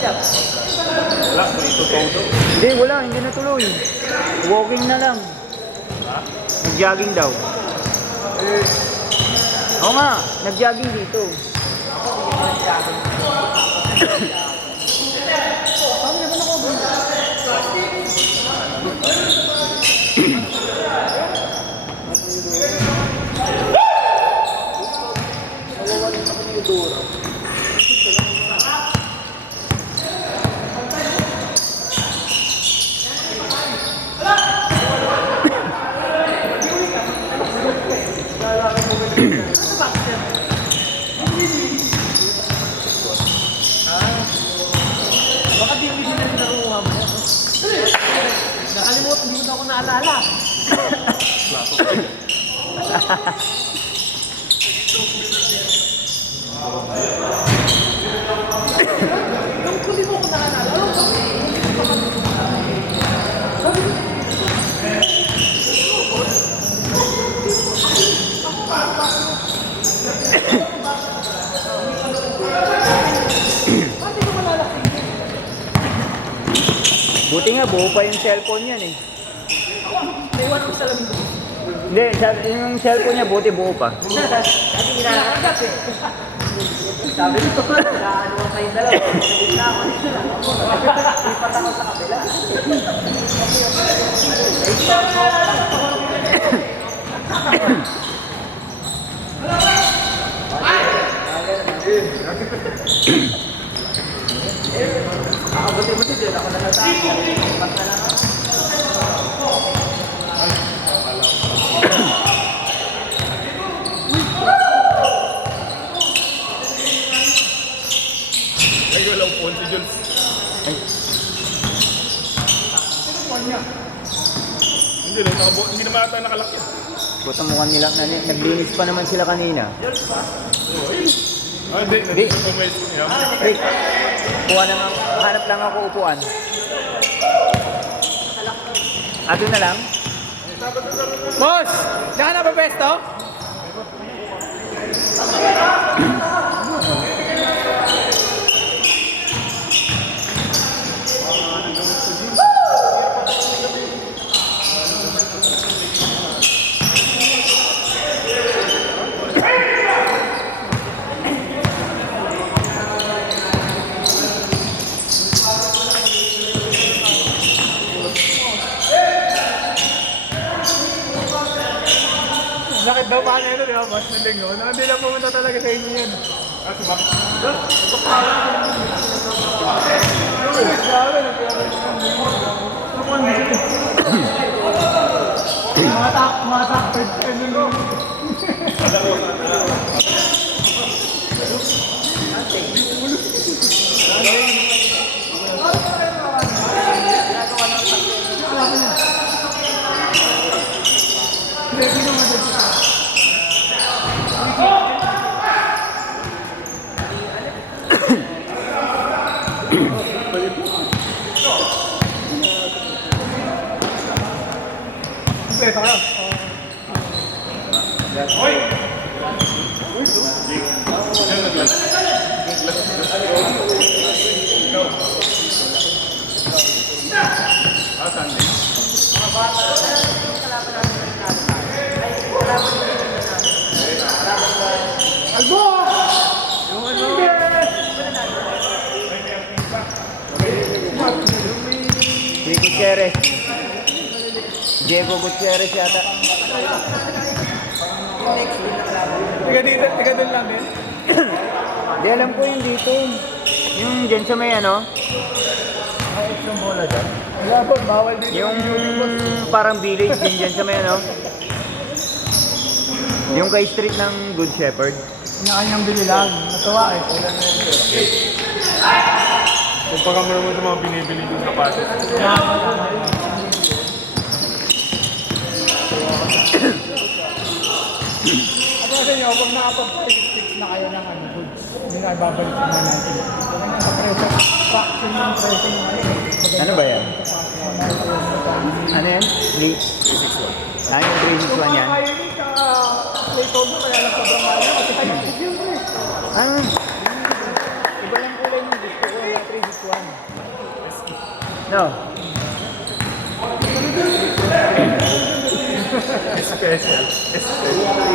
Wala, ito. Hindi, wala. Hindi natuloy. Walking na lang. Nag-jogging daw. Oo nga, nag-jogging dito. Baka di yung na naruha mo. Nakalimutan, hindi mo na ako naalala. Nung kuli mo ko naalala, Buti nga, buo pa yung cellphone yan eh. naiwan ko sa lamin ko. Hindi, yung cellphone niya, buti buo pa. Kasi ginagagat eh. Sabi ko, ano ang kayong dalawa? Sabi na ako, lipat ako sa kabila. Buti-buti din ako nalatako. Lipat na lang ako. Ay, walang phone si Jules. Hindi naman ata nakalak yan. Buta mukhang nila, naglinis pa naman sila kanina. Ah, hindi. Hindi. Yeah. Rick, kuha na nga, hanap lang ako upuan. Doon na lang? Boss! Diyan na ba pesto? Bakit daw paano ito, di ba, boss? Naling, no? Hindi lang pumunta talaga sa inyo yan. Ah, sumakit. Gutierrez. Diego Gutierrez yata. Tiga doon lang din. Di alam ko yung dito. Yung dyan sa may ano? Yung bola dyan? Wala po, bawal dito. Yung parang village din dyan sa may ano? Yung kay street ng Good Shepherd. Kanya-kanyang bili lang. Natuwa eh. Kumpara mo naman sa mga binibili yung kapasit. At kasi nyo, kung nakapag-fix na kayo ng goods, hindi na ibabalik na natin. Sa preso, fraction ng preso ng Ano ba yan? Ano yan? 361. Yung 361 yan? Kung kayo sa plate over, kaya lang sobrang mahal. Kasi tayo, yun eh. Ah, iba lang kulay yung gusto ko. Yung 361 S1. No. Special. Special.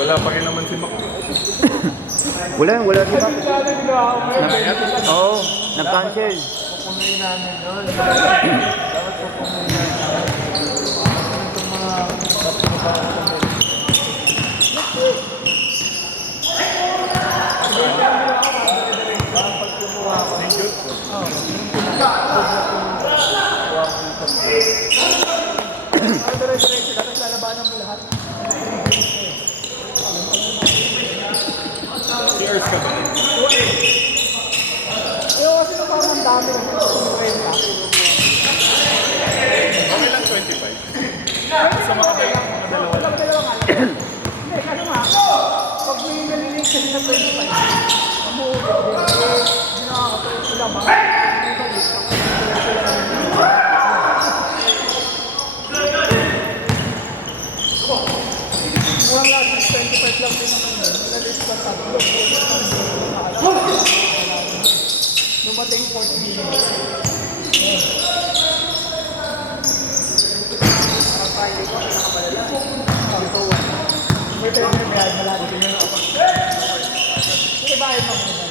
Wala pa rin naman si Mac. Wala di ba? Oo, nag-cancel. Cheers ka ba? Okay lang 25. Sa mga dalawa lang. Pag may nalilig kasi sa 25, mabuhulog din. Hindi nakakatayo sila ba? Walang lagi, 25 lang din naman yun. Nalalit sa tatlo. Dumating 14 minutes. Ang Friday ko, pinakabalala. Ito, may tayo na bayad na lagi din yung kapag. Hindi bayad mo muna.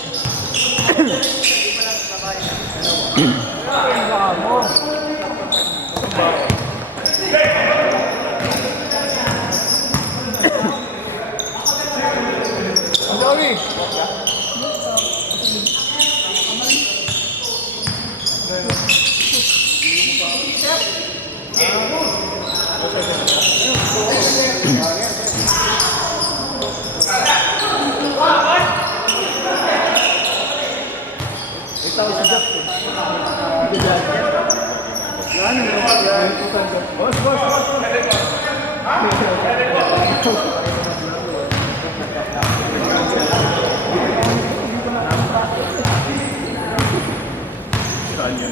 Ang baka mo. Ang dami. Saan yan?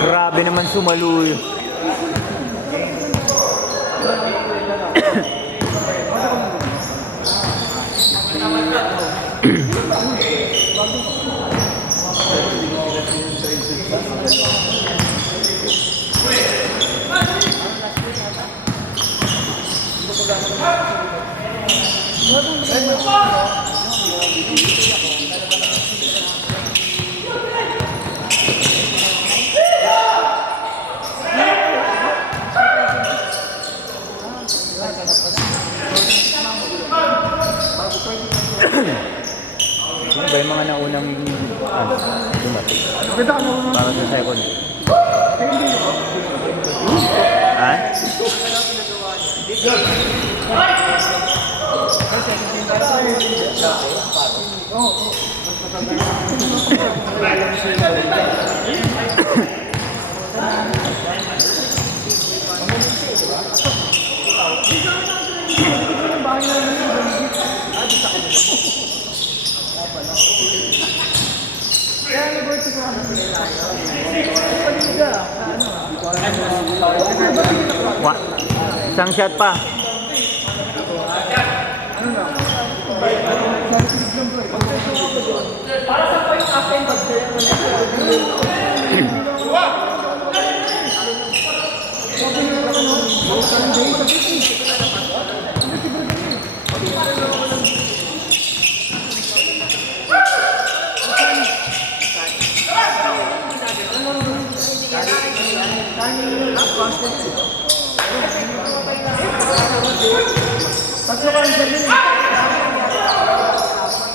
Grabe naman sumaluyo. Sino ba yung mga naunang dumating? Para sa second. Ha? Isang shot pa.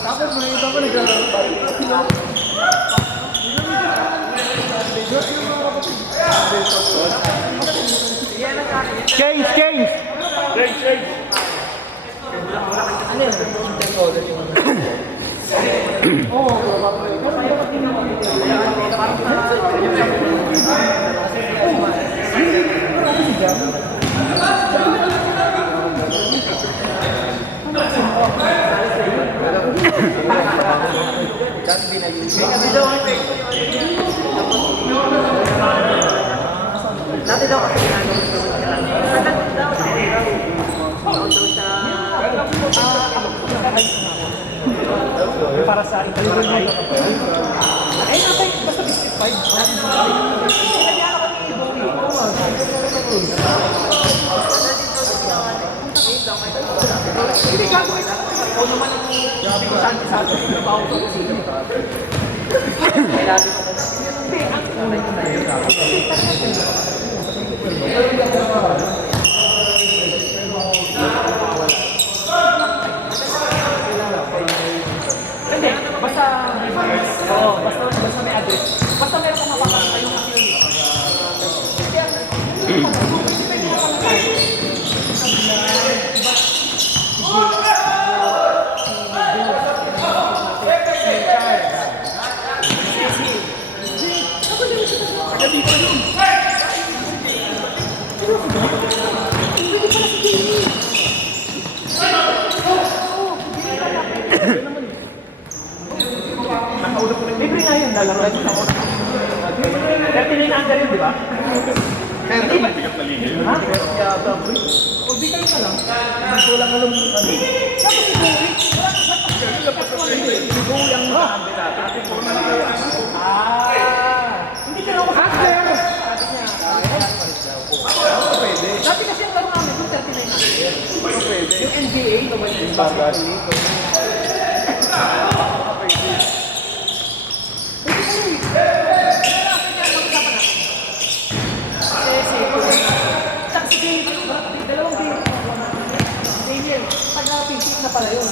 Tapos may iba ko naglalaro. Yan ang akin. Change, change! Change, change. Ano yun? Intercolor yung ano. Oo, pero dapat din naman dito. Parang dati daw kasi para sa interview ay natay basta 55 hindi gagawin ako naman ang sabi ko sa trabaho ko hindi, basta may address. Basta meron kang mapapasok yung libre nga yun, lalaro sa ako. 39 under yun, di ba? Pero naman, bigat na linya yun. Ha? O di kayo ka lang. Kulang alam mo ano. Si Bowie ang nakakambi natin. Hindi ka lang makakaya. Dati kasi ang laro namin kung 39 under. Yung NBA, yung basketball. Na pala yun.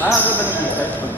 Ah, ang ganda ng defense.